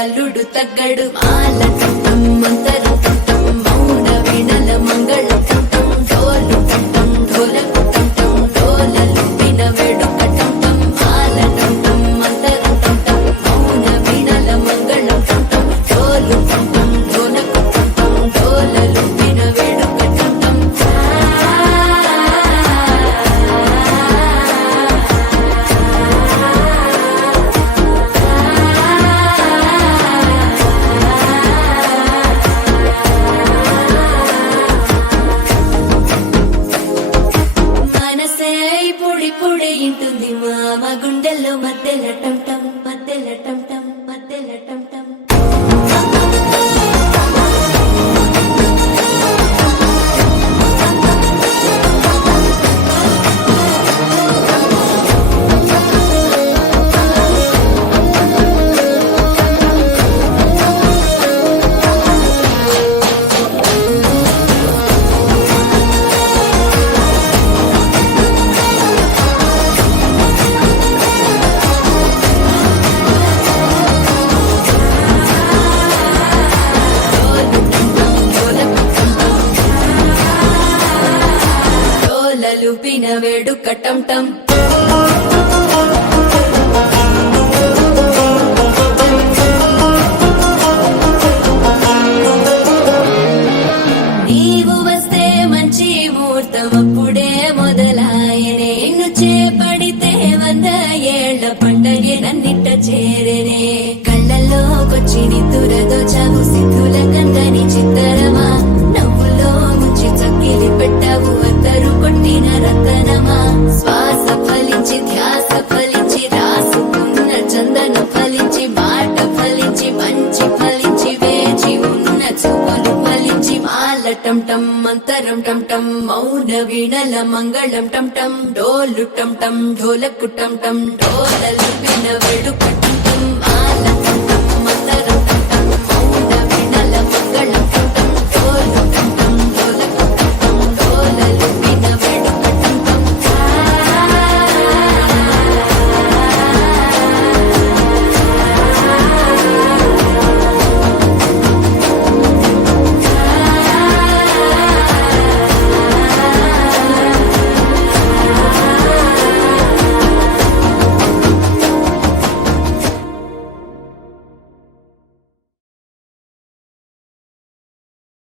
అల్లుడు తగ్గడు మాల కంఠం మంతర కంఠం మౌన వీణల మంగళ కంఠం డోలు కంఠం ఢోలకు కంఠం డోలలు విన వేడుక కంఠం మాల కంఠం మంతర కంఠం మౌన వీణల మంగళ కంఠం డోలు కంఠం ఢోలకు కంఠం డోలలు విన వేడుక కంఠం పొడి ఇంటుంది మామ గుండెల్లో మధ్యల టంటం మధ్యల టంటం మధ్యల టంటం లూపిన వేడుక టంటం నీవు వస్తే మంచి ముహూర్తం అప్పుడే మొదలాయనే నిన్ను చేపడితే 100 ఏళ్ల పండగే నన్నిట్ట చేరేనే కళ్ళల్లోకొచ్చి నిద్దురదోచావు సిద్ధుల కందని చిత్తరమా నవ్వులో ముంచి చక్కిలి పెట్టావు అద్దరు కొట్టిన రతనమా శ్వాస ఫలించి ధ్యాస ఫలించి రాసుకున్న చందన ఫలించి మాట ఫలించి మంచి ఫలించి వేచి ఉన్న చూపులు ఫలించి మాల టంటం మంతరం టంటం మౌన వీణల మంగళం టంటం డోలు టంటం ఢోలకు టంటం డోలలు విన వేడుక